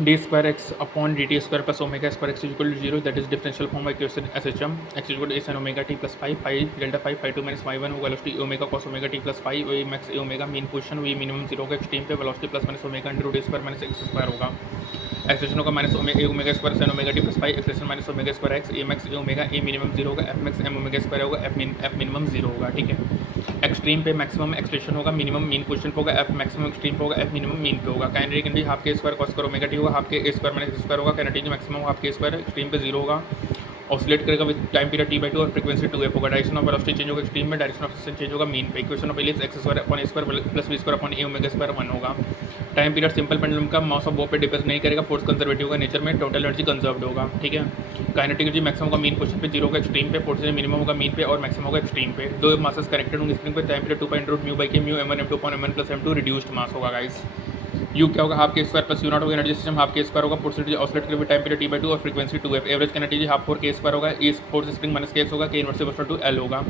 D square X upon D T square plus omega square X equal to zero, that is differential form by question S H M X equal to S N omega T plus five delta five two minus Y one velocity omega cos omega T plus five V max omega mean position V minimum zero का extreme पे velocity plus minus omega under root A square minus X square होगा। Expression होगा minus omega square sin omega T plus five expression minus omega square X A max omega A minimum zero होगा, F max M omega square होगा, F minimum zero होगा। ठीक है, extreme पे maximum expression होगा, minimum mean position पे होगा, F maximum extreme पे होगा, एफ मिनिमम मीन पे होगा। काइनेटिक एनर्जी हाफ के square cos square omega t होगा, half k a square minus square होगा। काइनेटिक मैक्सिमम हाफ के स्क्वायर एक्सट्रीम पे जीरो होगा, ऑसिलेट करेगा with time period T by two और फ्रीक्वेंसी 2f होगा। डायरेक्शन ऑफ वेलोसिटी चेंज होगा एक्सट्रीम में, डायरेक्शन ऑफ एक्सेशन चेंज होगा मीन पे। Equation of ellipse x square upon a square plus b square upon a omega square 1 होगा। Time period simple pendulum का mass of बो पे depend नहीं करेगा, फोर्स कंजर्वेटिव होगा नेचर में, टोटल एनर्जी कंजर्व्ड होगा। ठीक है, काइनेटिक एनर्जी मैक्सिमम होगा मीन पोजीशन पे, जीरो होगा एक्सट्रीम पे, फोर्स मिनिमम होगा मीन पे और मैक्सिमम होगा एक्सट्रीम पे। दो मासेस कनेक्टेड होंगे स्प्रिंग पे, time period 2 mu by K mu m1 m2 upon m1 plus m2 reduced mass होगा गाइस। यू क्या होगा, हाफ के स्क्वायर प्लस यू नॉट होगा, एनर्जी सिस्टम हाफ के स्क्वायर होगा, परसेंटेज ऑसिलेट करेगा time period T by two और frequency 2f। Average energy half 4 K square होगा, E force spring minus K X होगा, K inverse equal to L होगा।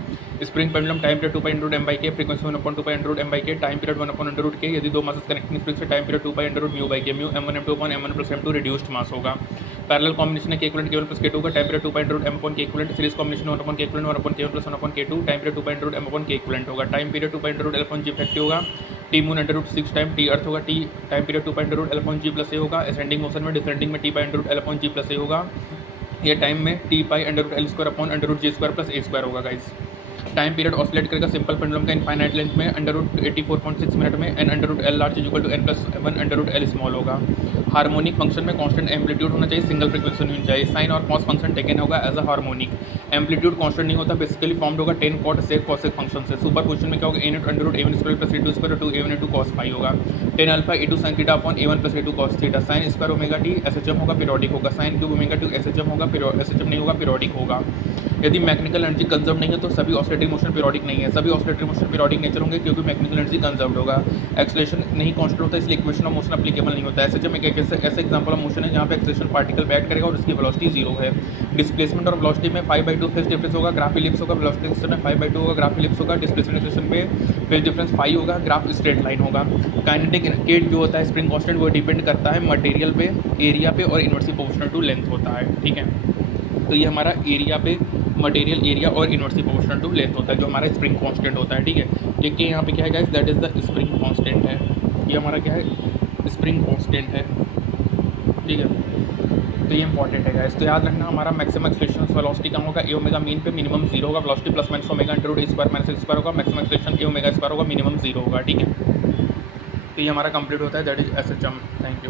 Spring pendulum time period 2 pi under root m by K, frequency 1 upon 2 pi under root m by K, time period 1 upon under root K. यदि दो masses connecting spring से time period 2 pi under root mu by K mu m1 m2 upon m1 plus m2 reduced mass होगा। Parallel combination है के equivalent k1 plus k2 का, time period 2 pi under root m upon K equivalent. Series combination 1 upon k equivalent 1 upon k1 plus 1 upon k2, time period 2 pi under root m upon K equivalent होगा। Time period 2 pi under root l upon g effective होगा, T moon under root 6 time T earth होगा, T time period 2 pi under root l upon g plus A होगा। Ascending motion में descending में T pi under root l upon g plus A होगा। ये time में T pi under root l square upon under root g square plus A square होगा guys. Time period oscillate करेगा simple pendulum का infinite length में under root 84.6 minute में, N under root L large equal to N plus 1 under root L small होगा। Harmonic function में constant amplitude होना चाहिए, single frequency नहीं होनी चाहिए। साइन और कॉस फंक्शन टेकन होगा as a harmonic, amplitude constant नहीं होता, बेसिकली फॉर्म्ड होगा 10 कॉट सेक कॉसेक फंक्शन से। सुपर पोजिशन में क्या होगा, A under root A one square plus A two square 2 a1 a2 cos phi होगा, 10 alpha A two sine theta upon a1 plus a2 cos theta. Sine square omega T SHM होगा, periodic होगा। Sine cube omega T SHM होगा, SHM नहीं होगा, periodic होगा। यदि mechanical energy conserve नहीं है तो सभी ऑसिलेटरी मोशन पीरियोडिक नहीं है, सभी ऑसिलेटरी मोशन पीरियोडिक नेचर होंगे क्योंकि मैकेनिकल एनर्जी कंजर्व्ड होगा। एक्सेलरेशन नहीं कांस्टेंट होता, इसलिए इक्वेशन ऑफ मोशन एप्लीकेबल नहीं होता है। एसएचएम एक ऐसे एग्जांपल ऑफ मोशन है जहाँ पे एक्सेलरेशन पार्टिकल बैक करेगा और उसकी वेलोसिटी जीरो है। डिस्प्लेसमेंट और वेलोसिटी में 5/2 फेज डिफरेंस होगा, ग्राफ इलिप्स होगा। वेलोसिटी सिस्टम में 5/2 होगा, ग्राफ इलिप्स होगा। डिस्प्लेसमेंट एक्सेलरेशन पे फेज डिफरेंस 5 होगा, ग्राफ स्ट्रेट लाइन होगा। काइनेटिक केट जो होता है स्प्रिंग कांस्टेंट वो डिपेंड करता है मटेरियल पे, एरिया पे और इनवर्सली प्रोपोर्शनल टू लेंथ होता है। ठीक है, तो ये हमारा एरिया पे, मटेरियल एरिया और इनवर्सली प्रोपोर्शनल टू लेंथ होता है जो हमारा स्प्रिंग कांस्टेंट होता है। ठीक है, ये यहाँ पे क्या है guys, that is the spring constant है। ये हमारा क्या है, स्प्रिंग कांस्टेंट है। ठीक है, तो ये इंपॉर्टेंट है गाइस। तो याद रखना हमारा मैक्सिमम एक्सेलरेशन वेलोसिटी कहाँ होगा, ए ओमेगा मीन पे, मिनिमम जीरो होगा। Velocity plus minus omega under root A square minus X square होगा, maximum acceleration A omega square होगा, मिनिमम जीरो होगा। ठीक है, तो ये हमारा कंप्लीट होता है, that is SHM. Thank you.